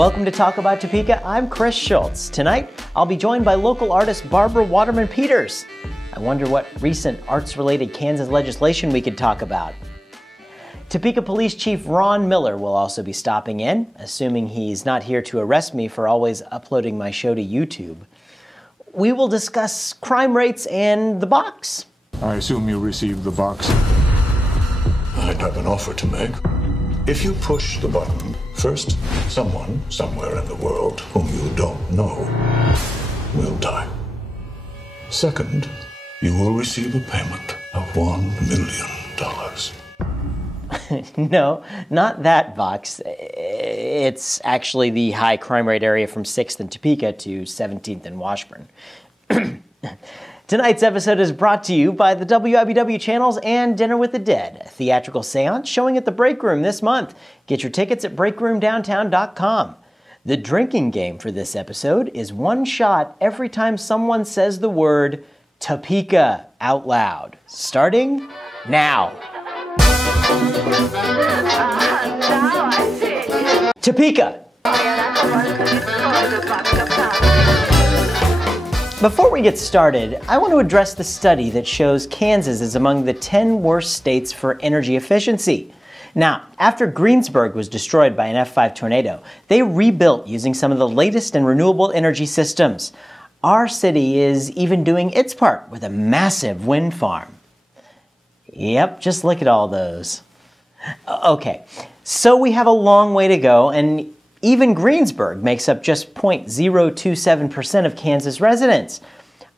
Welcome to Talk About Topeka. I'm Chris Schultz. Tonight, I'll be joined by local artist Barbara Waterman Peters. I wonder what recent arts-related Kansas legislation we could talk about. Topeka Police Chief Ron Miller will also be stopping in, assuming he's not here to arrest me for always uploading my show to YouTube. We will discuss crime rates and the box. I assume you received the box. I'd have an offer to make. If you push the button, first, someone somewhere in the world whom you don't know will die. Second, you will receive a payment of $1 million. No, not that box. It's actually the high crime rate area from 6th and Topeka to 17th and Washburn. Tonight's episode is brought to you by the WIBW channels and Dinner with the Dead, a theatrical seance showing at the Break Room this month. Get your tickets at breakroomdowntown.com. The drinking game for this episode is one shot every time someone says the word Topeka out loud. Starting now. Topeka. Before we get started, I want to address the study that shows Kansas is among the 10 worst states for energy efficiency. Now, after Greensburg was destroyed by an F5 tornado, they rebuilt using some of the latest and renewable energy systems. Our city is even doing its part with a massive wind farm. Yep, just look at all those. Okay, so we have a long way to go, and even Greensburg makes up just 0.027% of Kansas residents.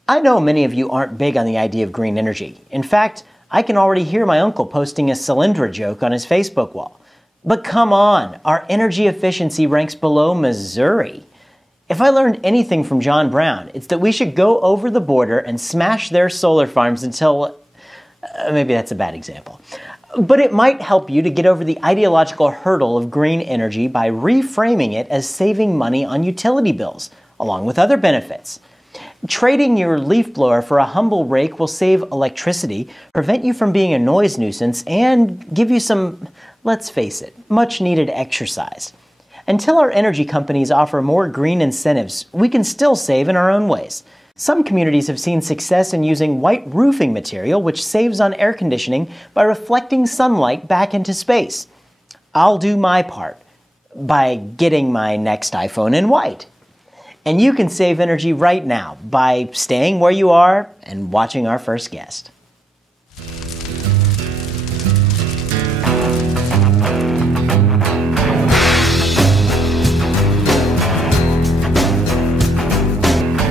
I know many of you aren't big on the idea of green energy. In fact, I can already hear my uncle posting a Solyndra joke on his Facebook wall. But come on, our energy efficiency ranks below Missouri. If I learned anything from John Brown, it's that we should go over the border and smash their solar farms until... maybe that's a bad example. But it might help you to get over the ideological hurdle of green energy by reframing it as saving money on utility bills, along with other benefits. Trading your leaf blower for a humble rake will save electricity, prevent you from being a noise nuisance, and give you some, let's face it, much-needed exercise. Until our energy companies offer more green incentives, we can still save in our own ways. Some communities have seen success in using white roofing material, which saves on air conditioning by reflecting sunlight back into space. I'll do my part by getting my next iPhone in white. And you can save energy right now by staying where you are and watching our first guest.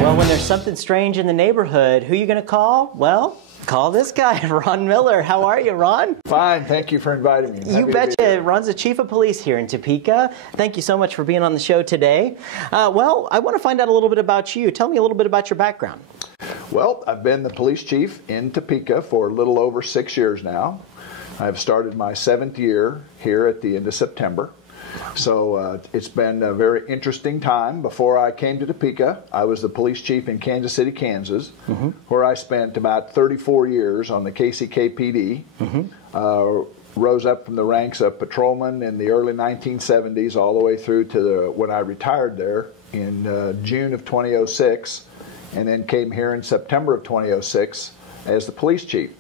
Well, when there's something strange in the neighborhood, who are you going to call? Well, call this guy, Ron Miller. How are you, Ron? Fine. Thank you for inviting me. You betcha. Ron's the chief of police here in Topeka. Thank you so much for being on the show today. Well, I want to find out a little bit about you. Tell me a little bit about your background. Well, I've been the police chief in Topeka for a little over 6 years now. I've started my 7th year here at the end of September. So it's been a very interesting time. Before I came to Topeka, I was the police chief in Kansas City, Kansas, where I spent about 34 years on the KCKPD. Rose up from the ranks of patrolman in the early 1970s all the way through to when I retired there in June of 2006, and then came here in September of 2006 as the police chief.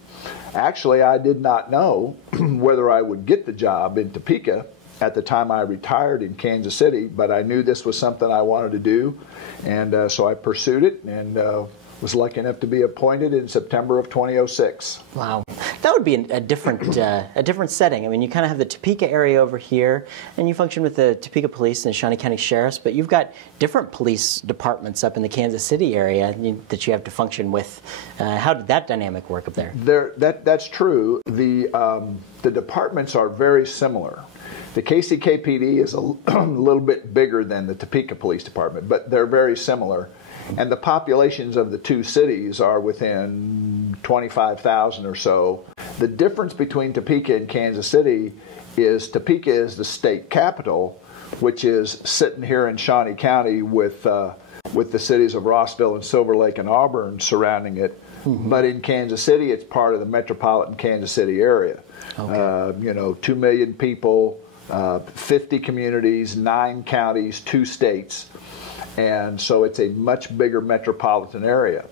Actually, I did not know whether I would get the job in Topeka at the time I retired in Kansas City, but I knew this was something I wanted to do, and so I pursued it and was lucky enough to be appointed in September of 2006. Wow, that would be a different setting. I mean, you kind of have the Topeka area over here, and you function with the Topeka Police and the Shawnee County Sheriffs, but you've got different police departments up in the Kansas City area that you have to function with. How did that dynamic work up there? That's true. The departments are very similar. The KCKPD is a little bit bigger than the Topeka Police Department, but they're very similar. And the populations of the two cities are within 25,000 or so. The difference between Topeka and Kansas City is Topeka is the state capital, which is sitting here in Shawnee County with the cities of Rossville and Silver Lake and Auburn surrounding it. But in Kansas City, it's part of the metropolitan Kansas City area. Okay. 2 million people, 50 communities, 9 counties, 2 states. And so it's a much bigger metropolitan area.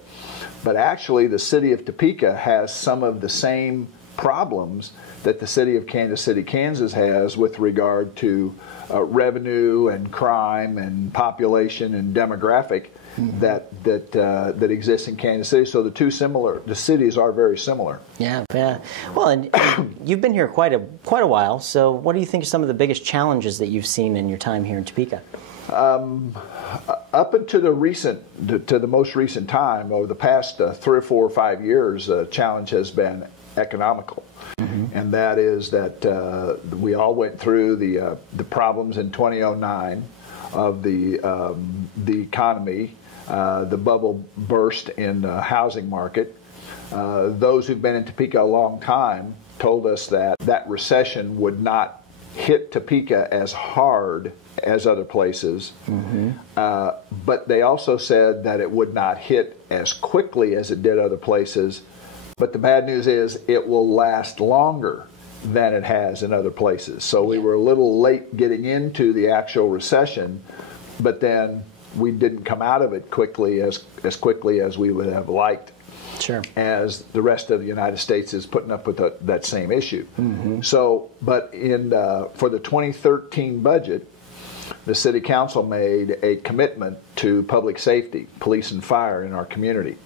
But actually, the city of Topeka has some of the same problems that the city of Kansas City, Kansas has with regard to revenue and crime and population and demographic that exists in Kansas City. So the cities are very similar. Yeah. Well, and you've been here quite a while. So, what do you think are some of the biggest challenges that you've seen in your time here in Topeka? Up until the most recent time, over the past 3 or 4 or 5 years, the challenge has been economical, and that is that we all went through the problems in 2009 of the economy, the bubble burst in the housing market. Those who've been in Topeka a long time told us that recession would not hit Topeka as hard as other places, but they also said that it would not hit as quickly as it did other places. But the bad news is it will last longer than it has in other places. So we were a little late getting into the actual recession, but then we didn't come out of it quickly as quickly as we would have liked. Sure. As the rest of the United States is putting up with that same issue. So, but for the 2013 budget, the City Council made a commitment to public safety, police and fire in our community.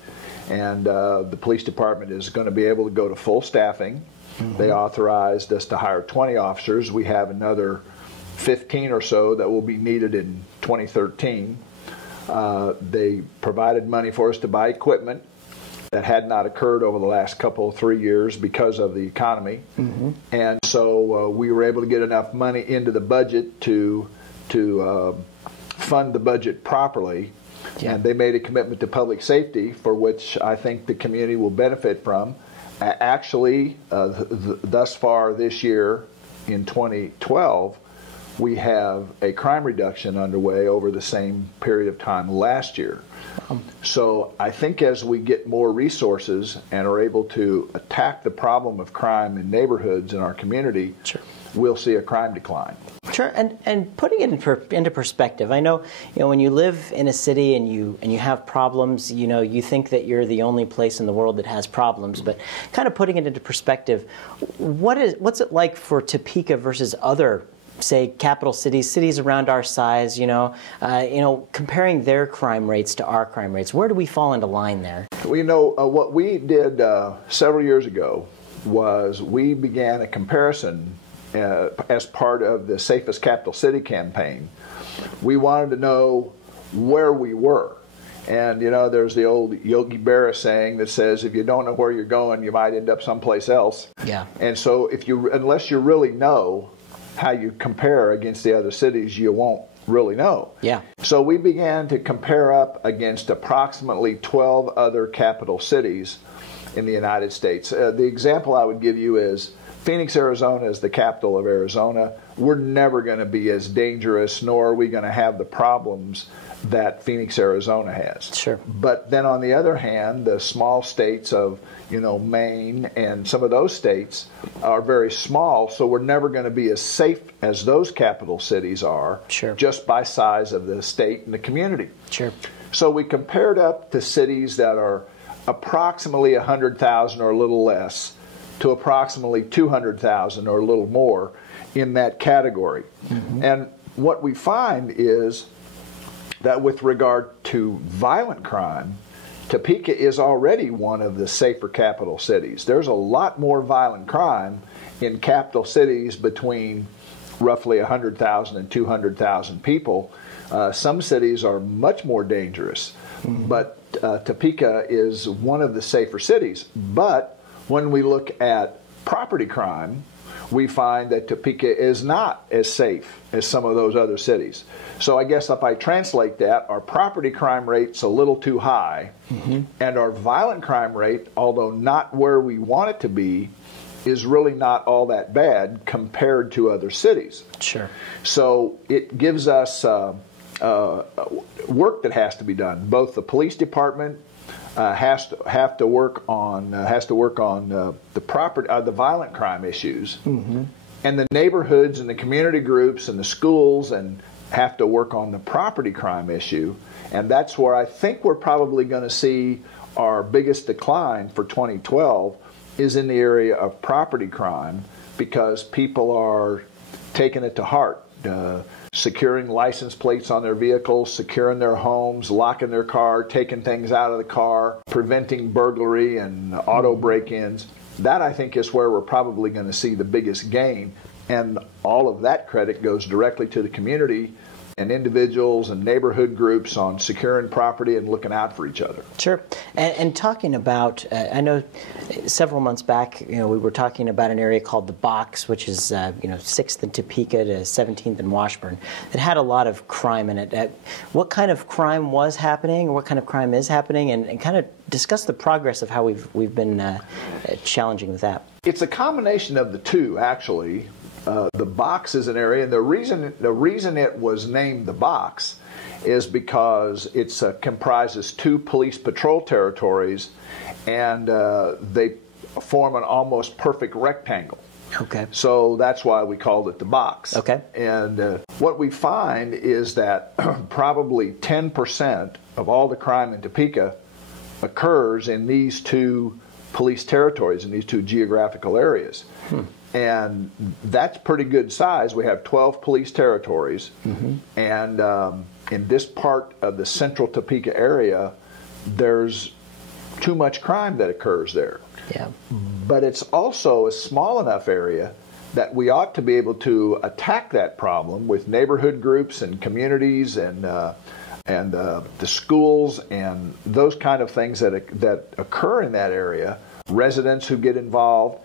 And the police department is going to be able to go to full staffing. They authorized us to hire 20 officers. We have another 15 or so that will be needed in 2013. They provided money for us to buy equipment that had not occurred over the last 3 years because of the economy. And so we were able to get enough money into the budget to fund the budget properly. And they made a commitment to public safety, for which I think the community will benefit from. Actually, thus far this year, in 2012, we have a crime reduction underway over the same period of time last year. So I think as we get more resources and are able to attack the problem of crime in neighborhoods in our community, we'll see a crime decline. Sure, and putting it into perspective, I know, when you live in a city and you have problems, you think that you're the only place in the world that has problems. But kind of putting it into perspective, what's it like for Topeka versus other, say, capital cities around our size? Comparing their crime rates to our crime rates, where do we fall into line there? Well, what we did several years ago was we began a comparison. As part of the Safest Capital City campaign, we wanted to know where we were. And, there's the old Yogi Berra saying that says, if you don't know where you're going, you might end up someplace else. Yeah. And so unless you really know how you compare against the other cities, you won't really know. Yeah. So we began to compare up against approximately 12 other capital cities in the United States. The example I would give you is Phoenix, Arizona is the capital of Arizona. We're never going to be as dangerous, nor are we going to have the problems that Phoenix, Arizona has. Sure. But then on the other hand, the small states of, Maine and some of those states are very small, so we're never going to be as safe as those capital cities are, just by size of the state and the community. Sure. So we compared up to cities that are approximately 100,000 or a little less, to approximately 200,000 or a little more in that category. And what we find is that with regard to violent crime, Topeka is already one of the safer capital cities. There's a lot more violent crime in capital cities between roughly 100,000 and 200,000 people. Some cities are much more dangerous, but Topeka is one of the safer cities. But when we look at property crime, we find that Topeka is not as safe as some of those other cities. So I guess if I translate that, our property crime rate's a little too high, and our violent crime rate, although not where we want it to be, is really not all that bad compared to other cities. Sure. So it gives us work that has to be done. Both the police department has to work on the violent crime issues, And the neighborhoods and the community groups and the schools and have to work on the property crime issue. And that's where I think we're probably going to see our biggest decline for 2012 is in the area of property crime, because people are taking it to heart, securing license plates on their vehicles, securing their homes, locking their car, taking things out of the car, preventing burglary and auto break-ins. That, I think, is where we're probably going to see the biggest gain. And all of that credit goes directly to the community and individuals and neighborhood groups on securing property and looking out for each other. Sure. And talking about, I know several months back, we were talking about an area called the Box, which is, 6th in Topeka to 17th in Washburn. It had a lot of crime in it. What kind of crime was happening, or what kind of crime is happening, and kind of discuss the progress of how we've been challenging with that. It's a combination of the two, actually. The Box is an area, and the reason it was named the Box is because it comprises 2 police patrol territories, and they form an almost perfect rectangle. Okay. So that's why we called it the Box. Okay. And what we find is that probably 10% of all the crime in Topeka occurs in these 2 police territories, in these 2 geographical areas. And that's pretty good size. We have 12 police territories, and in this part of the central Topeka area, there's too much crime that occurs there. Yeah. But it's also a small enough area that we ought to be able to attack that problem with neighborhood groups and communities and the schools and those kind of things that occur in that area. Residents who get involved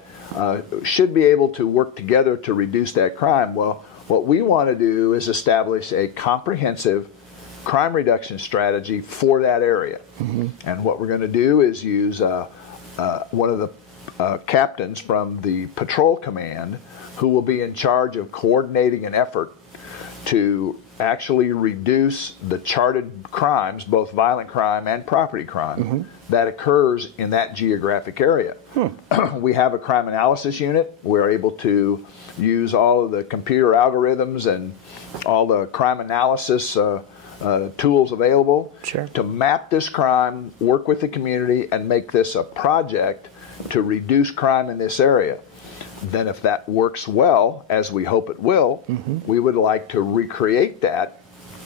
should be able to work together to reduce that crime. Well, what we want to do is establish a comprehensive crime reduction strategy for that area. And what we're going to do is use one of the captains from the patrol command who will be in charge of coordinating an effort to actually reduce the charted crimes, both violent crime and property crime, that occurs in that geographic area. We have a crime analysis unit. We're able to use all of the computer algorithms and all the crime analysis tools available to map this crime, work with the community, and make this a project to reduce crime in this area. Then if that works well, as we hope it will, we would like to recreate that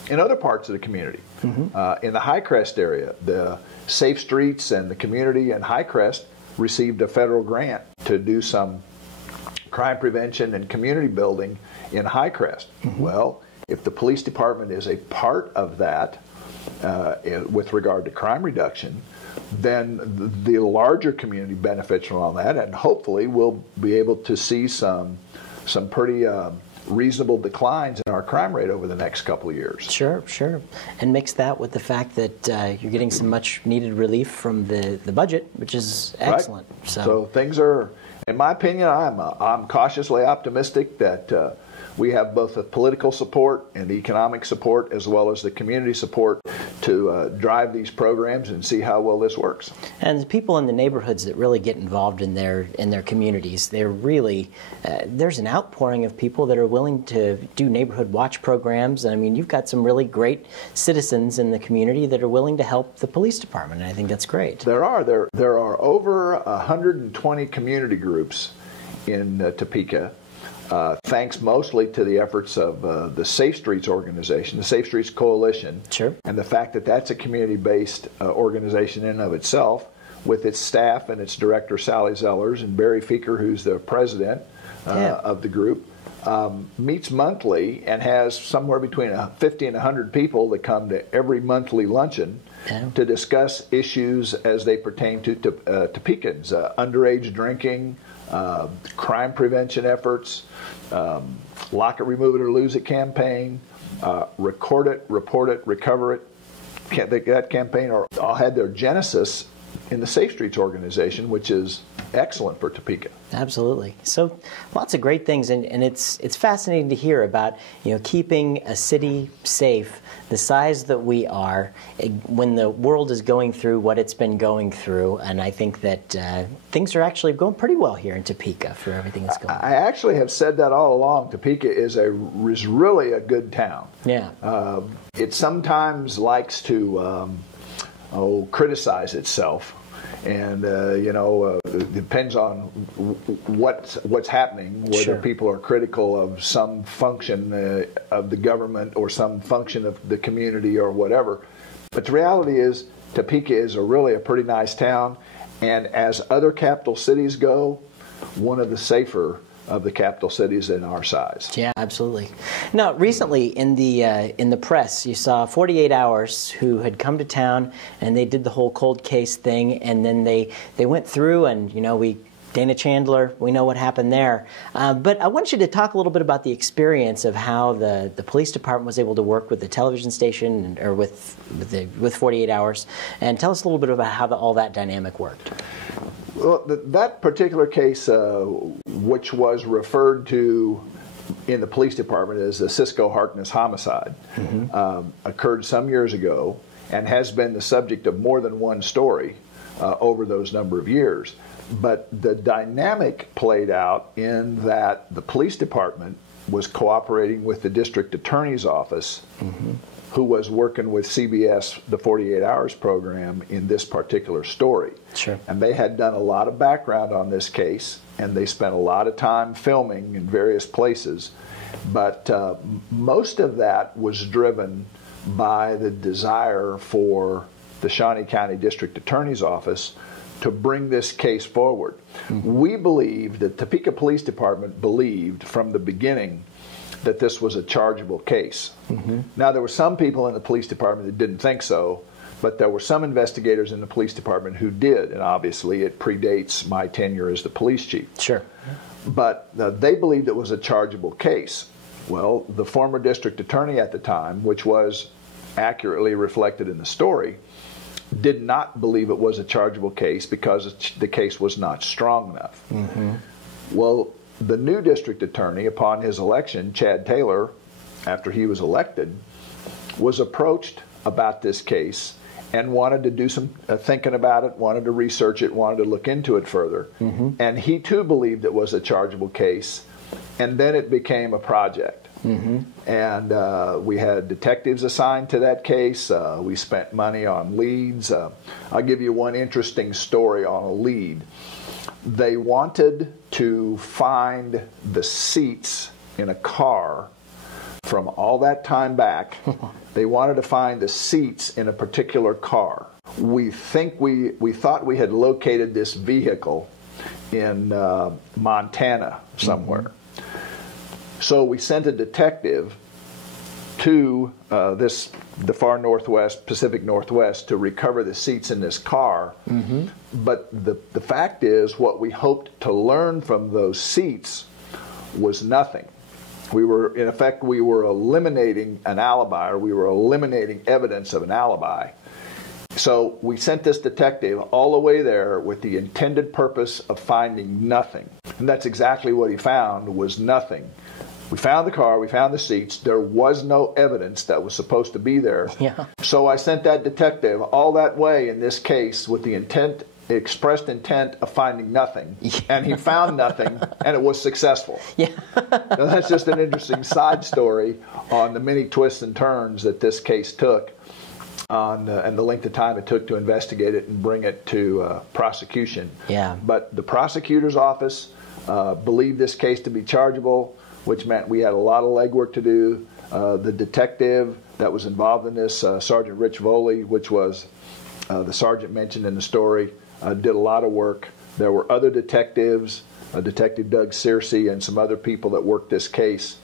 in other parts of the community. In the Highcrest area, the Safe Streets and the community in Highcrest received a federal grant to do some crime prevention and community building in Highcrest. Well, if the police department is a part of that with regard to crime reduction, then the larger community benefits from all that, and hopefully we'll be able to see some pretty reasonable declines in our crime rate over the next couple of years. Sure. And mix that with the fact that you're getting some much needed relief from the budget, which is excellent. Right. So things are, in my opinion, I'm cautiously optimistic that we have both the political support and the economic support as well as the community support to drive these programs and see how well this works. And the people in the neighborhoods that really get involved in their communities, they're really there's an outpouring of people that are willing to do neighborhood watch programs. And I mean, you've got some really great citizens in the community that are willing to help the police department, and I think that's great. There are over 120 community groups in Topeka. Thanks mostly to the efforts of the Safe Streets organization, the Safe Streets Coalition, and the fact that that's a community-based organization in and of itself, with its staff and its director, Sally Zellers, and Barry Feeker, who's the president of the group, meets monthly and has somewhere between 50 and 100 people that come to every monthly luncheon to discuss issues as they pertain to Topekans, underage drinking, crime prevention efforts, lock it, remove it, or lose it campaign, record it, report it, recover it. That campaign all had their genesis in the Safe Streets organization, which is excellent for Topeka. Absolutely. So lots of great things, and it's fascinating to hear about, keeping a city safe the size that we are when the world is going through what it's been going through. And I think that things are actually going pretty well here in Topeka for everything that's going on. I actually have said that all along. Topeka is really a good town. Yeah. It sometimes likes to criticize itself. And it depends on what's happening, whether Sure. people are critical of some function of the government or some function of the community or whatever. But the reality is, Topeka is really a pretty nice town, and as other capital cities go, one of the safer of the capital cities in our size. Yeah, absolutely. Now, recently in the press, you saw 48 Hours who had come to town, and they did the whole cold case thing, and then they went through, and Dana Chandler, we know what happened there. But I want you to talk a little bit about the experience of how the police department was able to work with the television station or with 48 Hours, and tell us a little bit about how all that dynamic worked. Well, that particular case, which was referred to in the police department as the Cisco Harkness homicide, occurred some years ago and has been the subject of more than one story over those number of years. But the dynamic played out in that the police department was cooperating with the district attorney's office, who was working with CBS, the 48 Hours program, in this particular story. Sure. And they had done a lot of background on this case, and they spent a lot of time filming in various places. But most of that was driven by the desire for the Shawnee County District Attorney's Office to bring this case forward. We believe, the Topeka Police Department believed from the beginning that this was a chargeable case. Now, there were some people in the police department that didn't think so, but there were some investigators in the police department who did, and obviously it predates my tenure as the police chief. Sure. But they believed it was a chargeable case. Well, the former district attorney at the time, which was accurately reflected in the story, did not believe it was a chargeable case because the case was not strong enough. Well, the new district attorney, upon his election, Chad Taylor, after he was elected, was approached about this case and wanted to do some thinking about it, wanted to research it, wanted to look into it further. And he too believed it was a chargeable case, and then it became a project. And we had detectives assigned to that case. We spent money on leads. I'll give you one interesting story on a lead. They wanted to find the seats in a car from all that time back. They wanted to find the seats in a particular car. We thought we had located this vehicle in Montana somewhere. So we sent a detective to the far northwest, Pacific Northwest, to recover the seats in this car. But the fact is, what we hoped to learn from those seats was nothing. We were eliminating an alibi, or we were eliminating evidence of an alibi. So we sent this detective all the way there with the intended purpose of finding nothing. And that's exactly what he found, was nothing. We found the car, we found the seats. There was no evidence that was supposed to be there. Yeah. So I sent that detective all that way in this case with the expressed intent of finding nothing. And he found nothing, and it was successful. Yeah. Now, that's just an interesting side story on the many twists and turns that this case took, and the length of time it took to investigate it and bring it to prosecution. Yeah. But the prosecutor's office believed this case to be chargeable, which meant we had a lot of legwork to do. The detective that was involved in this, Sergeant Rich Voley, which was the sergeant mentioned in the story, did a lot of work. There were other detectives, Detective Doug Searcy and some other people that worked this case.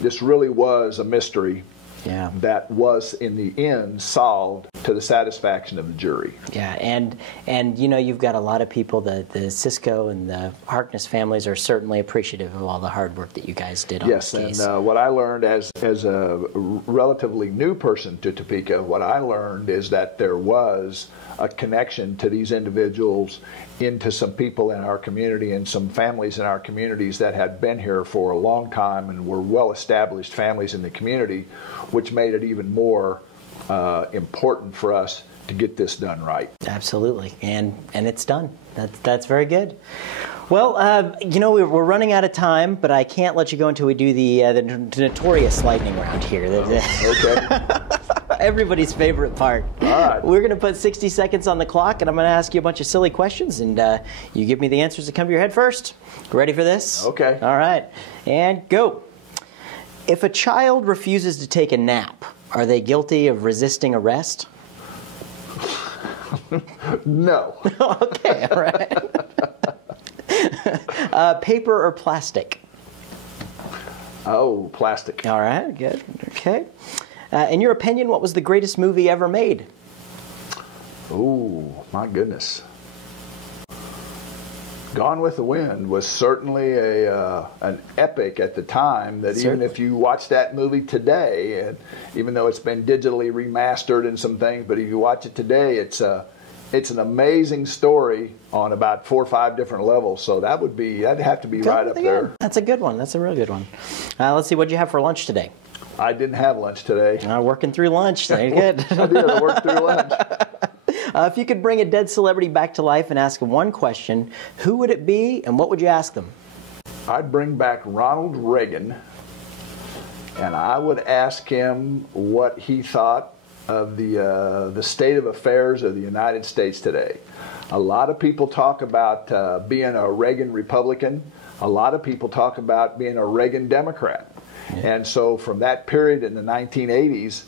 This really was a mystery that was, in the end, solved to the satisfaction of the jury. Yeah, and you've got a lot of people, the Cisco and the Harkness families are certainly appreciative of all the hard work that you guys did on this case. Yes, and what I learned as a relatively new person to Topeka, what I learned is that there was a connection to these individuals into some people in our community and some families in our communities that had been here for a long time and were well-established families in the community, which made it even more important for us to get this done right. Absolutely, and it's done. That's very good. Well, you know, we're running out of time, but I can't let you go until we do the notorious lightning round here. Okay. Everybody's favorite part. All right. We're going to put 60 seconds on the clock, and I'm going to ask you a bunch of silly questions, and you give me the answers that come to your head first. Ready for this? Okay. All right, and go. If a child refuses to take a nap, are they guilty of resisting arrest? No. Okay, all right. Paper or plastic? Oh, plastic. All right, good. Okay. In your opinion, what was the greatest movie ever made? Oh, my goodness. Gone with the Wind was certainly an epic at the time that even if you watch that movie today, and even though it's been digitally remastered and some things, but if you watch it today, it's an amazing story on about 4 or 5 different levels. So that'd have to be right up there. That's a good one. That's a real good one. Let's see, what'd you have for lunch today? I didn't have lunch today. Working through lunch. Very good. I did. I worked through lunch. If you could bring a dead celebrity back to life and ask them one question, who would it be and what would you ask them? I'd bring back Ronald Reagan, and I would ask him what he thought of the state of affairs of the United States today. A lot of people talk about being a Reagan Republican. A lot of people talk about being a Reagan Democrat. Yeah. And so from that period in the 1980s,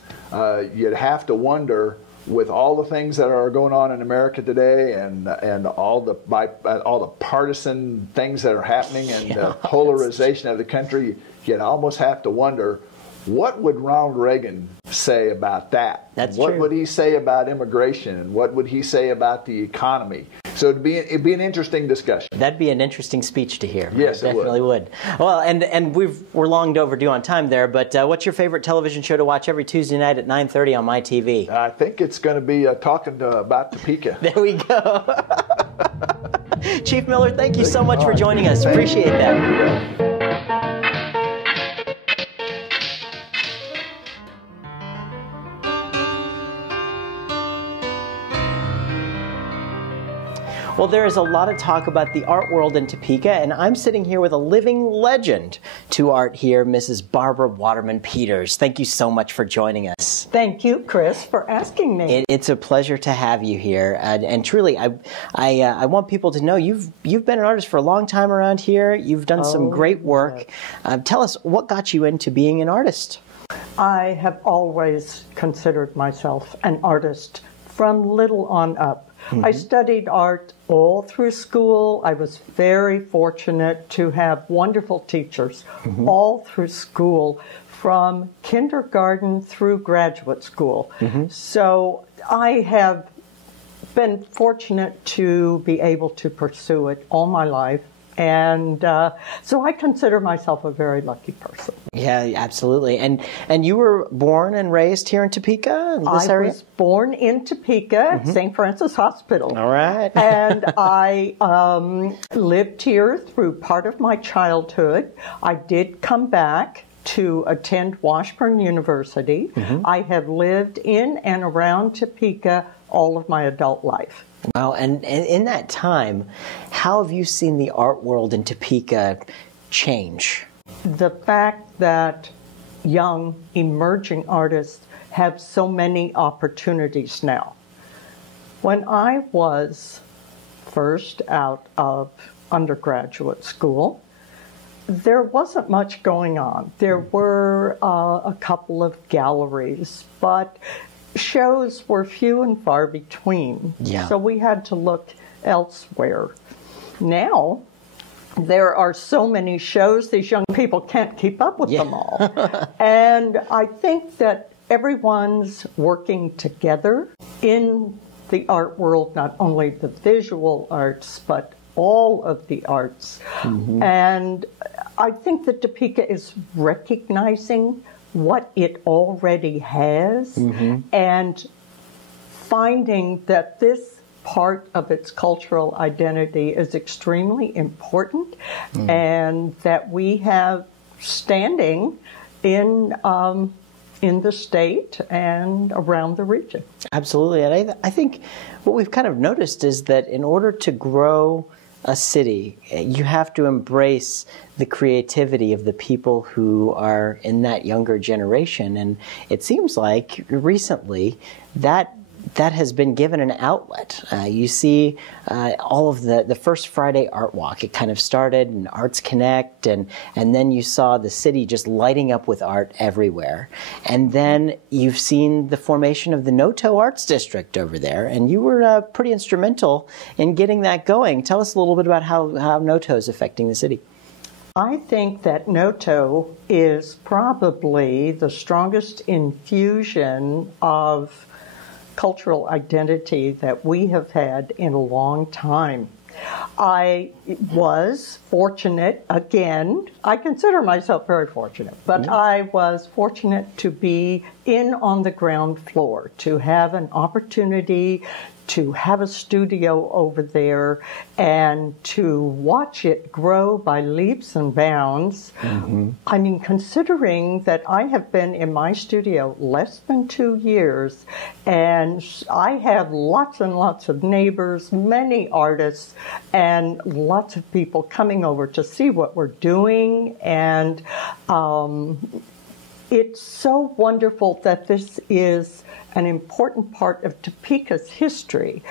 you'd have to wonder, with all the things that are going on in America today and all the partisan things that are happening and the polarization of the country, you'd almost have to wonder, what would Ronald Reagan say about that? What would he say about immigration? And what would he say about the economy? So it'd be an interesting discussion. That'd be an interesting speech to hear. Yes, it definitely would. Well, and we're long overdue on time there, but what's your favorite television show to watch every Tuesday night at 9:30 on MyTV? I think it's going to be talking about Topeka. There we go. Chief Miller, thank you so much for joining us. Appreciate that. Well, there is a lot of talk about the art world in Topeka, and I'm sitting here with a living legend to art here, Mrs. Barbara Waterman Peters. Thank you so much for joining us. Thank you, Chris, for asking me. It's a pleasure to have you here, and truly, I want people to know you've been an artist for a long time around here. You've done some great work. Tell us, what got you into being an artist? I have always considered myself an artist from little on up. Mm-hmm. I studied art all through school. I was very fortunate to have wonderful teachers all through school, from kindergarten through graduate school. So I have been fortunate to be able to pursue it all my life. And so I consider myself a very lucky person. Yeah, absolutely. And you were born and raised here in Topeka, in this area? I was born in Topeka, St. Francis Hospital. All right. And I lived here through part of my childhood. I did come back to attend Washburn University. I have lived in and around Topeka all of my adult life. Wow, and in that time, how have you seen the art world in Topeka change? The fact that young, emerging artists have so many opportunities now. When I was first out of undergraduate school, there wasn't much going on. There were a couple of galleries, but shows were few and far between, so we had to look elsewhere. Now, there are so many shows, these young people can't keep up with them all. And I think that everyone's working together in the art world, not only the visual arts, but all of the arts. And I think that Topeka is recognizing what it already has and finding that this part of its cultural identity is extremely important, and that we have standing in the state and around the region. Absolutely. And I think what we've kind of noticed is that in order to grow a city, you have to embrace the creativity of the people who are in that younger generation. And it seems like recently that has been given an outlet. You see all of the First Friday Art Walk. It kind of started in Arts Connect, and then you saw the city just lighting up with art everywhere. And then you've seen the formation of the Noto Arts District over there, and you were pretty instrumental in getting that going. Tell us a little bit about how Noto is affecting the city. I think that Noto is probably the strongest infusion of cultural identity that we have had in a long time. I was fortunate, again, I consider myself very fortunate, but I was fortunate to be in on the ground floor, to have an opportunity to have a studio over there and to watch it grow by leaps and bounds. I mean, considering that I have been in my studio less than 2 years, and I have lots and lots of neighbors, many artists, and lots of people coming over to see what we're doing, and it's so wonderful that this is an important part of Topeka's history.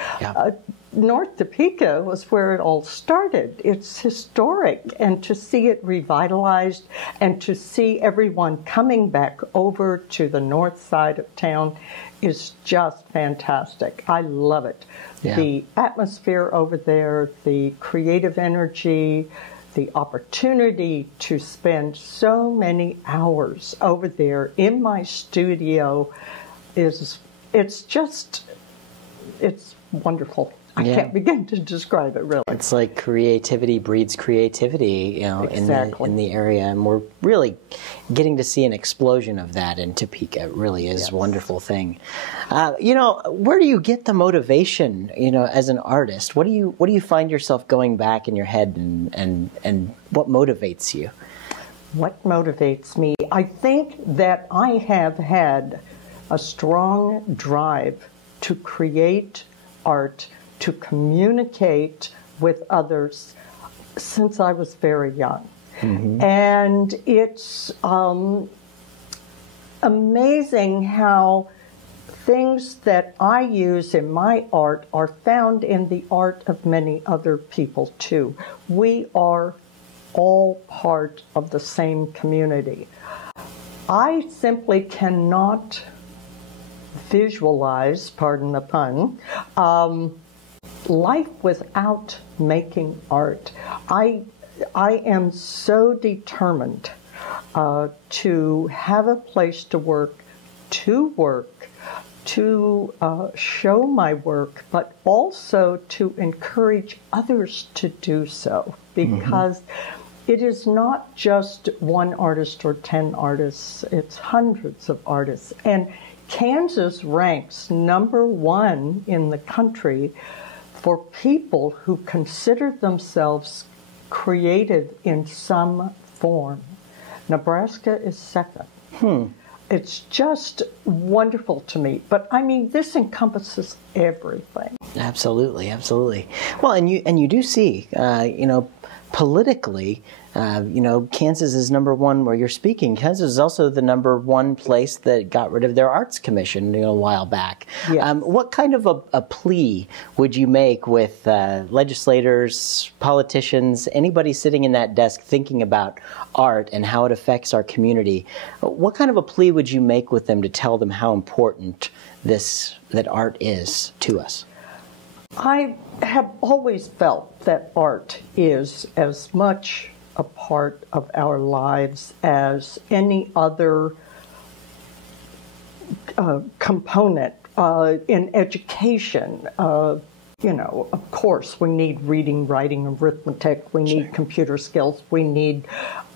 North Topeka was where it all started. It's historic, and to see it revitalized and to see everyone coming back over to the north side of town is just fantastic. I love it. The atmosphere over there, the creative energy, the opportunity to spend so many hours over there in my studio it's wonderful. I can't begin to describe it, really. It's like creativity breeds creativity, you know, in the area, and we're really getting to see an explosion of that in Topeka. It really is a wonderful thing. You know, where do you get the motivation, you know, as an artist? What do you find yourself going back in your head, and what motivates you? What motivates me? I think that I have had a strong drive to create art, to communicate with others since I was very young. And it's amazing how things that I use in my art are found in the art of many other people too. We are all part of the same community. I simply cannot visualize, pardon the pun, life without making art. I am so determined to have a place to work, to show my work, but also to encourage others to do so, because it is not just one artist or 10 artists, it's hundreds of artists. And Kansas ranks #1 in the country for people who consider themselves creative in some form. Nebraska is second. It's just wonderful to me. But I mean, this encompasses everything. Absolutely, absolutely. Well, and you do see, you know, politically, you know, Kansas is #1 where you're speaking. Kansas is also the #1 place that got rid of their arts commission, you know, a while back. What kind of a plea would you make with legislators, politicians, anybody sitting in that desk thinking about art and how it affects our community? What kind of a plea would you make with them to tell them how important that art is to us? I have always felt that art is as much a part of our lives as any other component in education, you know, of course, we need reading, writing, arithmetic, we need computer skills, we need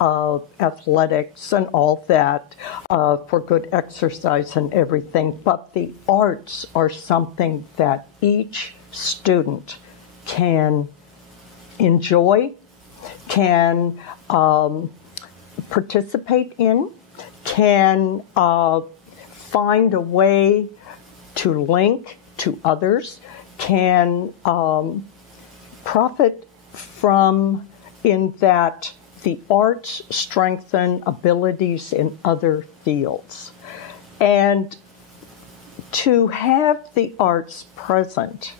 athletics and all that for good exercise and everything. But the arts are something that each student can enjoy, can participate in, can find a way to link to others, can profit from, in that the arts strengthen abilities in other fields. And to have the arts present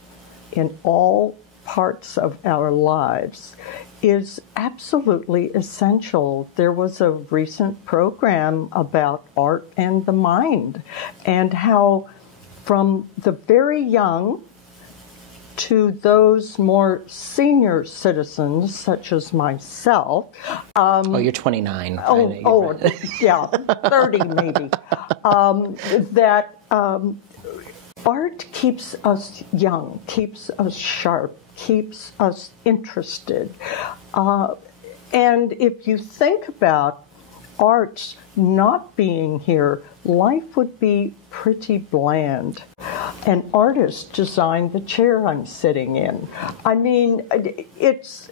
in all parts of our lives is absolutely essential. There was a recent program about art and the mind, and how from the very young to those more senior citizens, such as myself. Oh, you're 29. Yeah, 30 maybe. That art keeps us young, keeps us sharp, keeps us interested. And if you think about arts not being here, life would be pretty bland. An artist designed the chair I'm sitting in. I mean, it's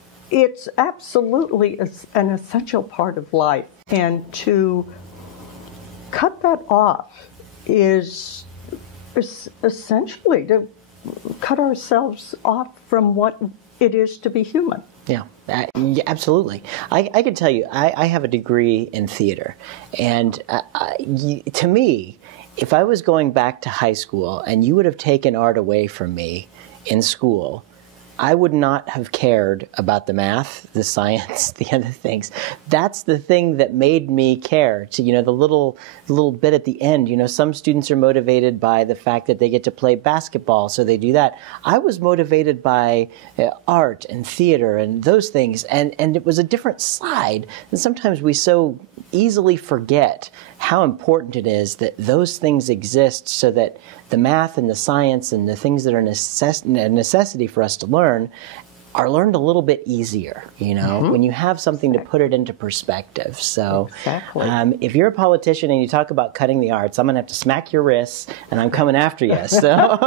absolutely an essential part of life. And to cut that off is essentially to cut ourselves off from what it is to be human. Yeah, absolutely. I can tell you, I have a degree in theater. And to me, if I was going back to high school and you would have taken art away from me in school, I would not have cared about the math, the science, the other things. That's the thing that made me care. To, you know, the little bit at the end, you know, some students are motivated by the fact that they get to play basketball, so they do that. I was motivated by art and theater and those things, and it was a different side. And sometimes we so easily forget how important it is that those things exist, so that the math and the science and the things that are a necessity for us to learn are learned a little bit easier, you know, when you have something to put it into perspective. So if you're a politician and you talk about cutting the arts, I'm going to have to smack your wrists, and I'm coming after you. So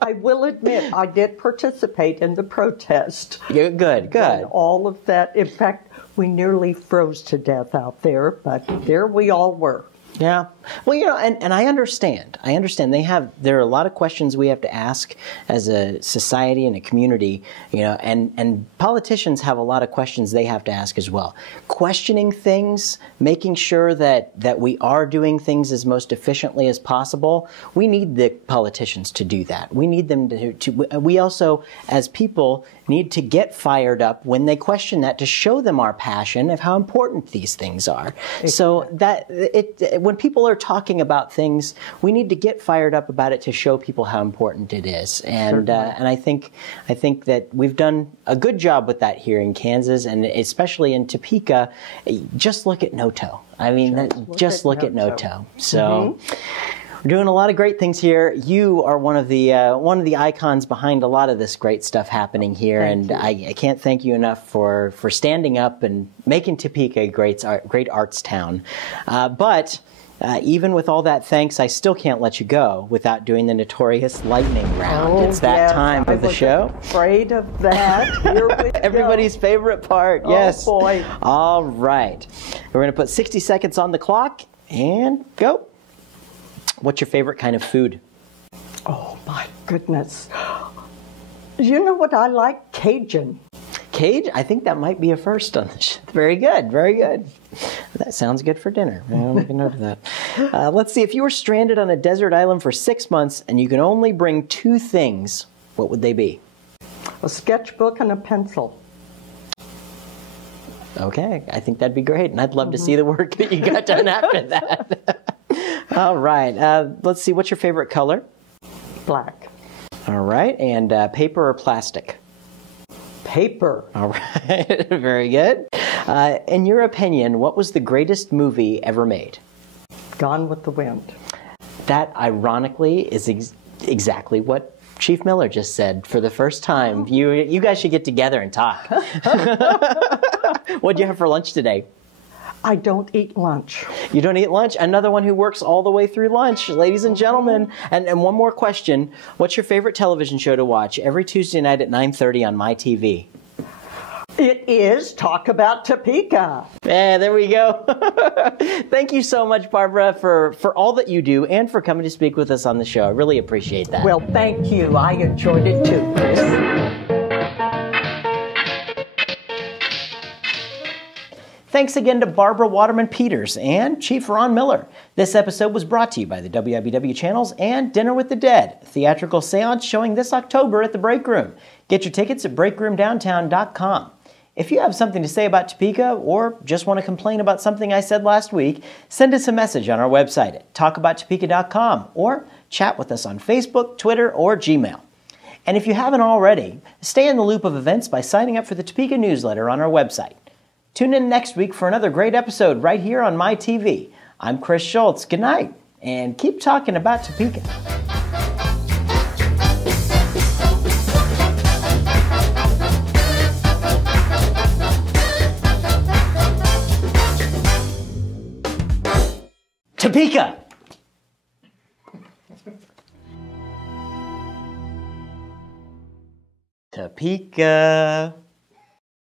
I will admit, I did participate in the protest. Good. And all of that. In fact, we nearly froze to death out there, but there we all were. Yeah. Well, you know, and I understand. There are a lot of questions we have to ask as a society and a community, you know, and politicians have a lot of questions they have to ask as well. Questioning things, making sure that we are doing things as most efficiently as possible. We need the politicians to do that. We need them to we also, as people, need to get fired up when they question that, to show them our passion of how important these things are. Exactly. So that when people are talking about things, we need to get fired up about it to show people how important it is. And I think that we've done a good job with that here in Kansas, and especially in Topeka. Just look at NOTO. I mean, just look at NOTO. So. We're doing a lot of great things here. You are one of the icons behind a lot of this great stuff happening here, and I can't thank you enough for standing up and making Topeka a great arts town. But even with all that thanks, I still can't let you go without doing the notorious lightning round. Oh, it's that time of the show. Afraid of that. Here we Everybody's favorite part. Yes. Oh boy. All right. We're going to put 60 seconds on the clock and go. What's your favorite kind of food? Oh, my goodness. You know what I like? Cajun. Cajun? I think that might be a first on the show. Very good, very good. That sounds good for dinner. I'll make a note of that. Let's see. If you were stranded on a desert island for 6 months and you can only bring 2 things, what would they be? A sketchbook and a pencil. Okay, I think that'd be great. And I'd love to see the work that you got done after that. All right. Let's see. What's your favorite color? Black. All right. And paper or plastic? Paper. All right. Very good. In your opinion, what was the greatest movie ever made? Gone with the Wind. That, ironically, is exactly what Chief Miller just said, for the first time, you guys should get together and talk. What'd you have for lunch today? I don't eat lunch. You don't eat lunch? Another one who works all the way through lunch, ladies and gentlemen. And one more question. What's your favorite television show to watch every Tuesday night at 9:30 on my TV? It is Talk About Topeka. Yeah, there we go. Thank you so much, Barbara, for all that you do and for coming to speak with us on the show. I really appreciate that. Well, thank you. I enjoyed it too, Chris. Thanks again to Barbara Waterman Peters and Chief Ron Miller. This episode was brought to you by the WIBW channels and Dinner with the Dead, a theatrical seance showing this October at the Break Room. Get your tickets at breakroomdowntown.com. If you have something to say about Topeka or just want to complain about something I said last week, send us a message on our website at talkabouttopeka.com or chat with us on Facebook, Twitter, or Gmail. And if you haven't already, stay in the loop of events by signing up for the Topeka newsletter on our website. Tune in next week for another great episode right here on my TV. I'm Chris Schultz. Good night, and keep talking about Topeka. Topeka! Topeka.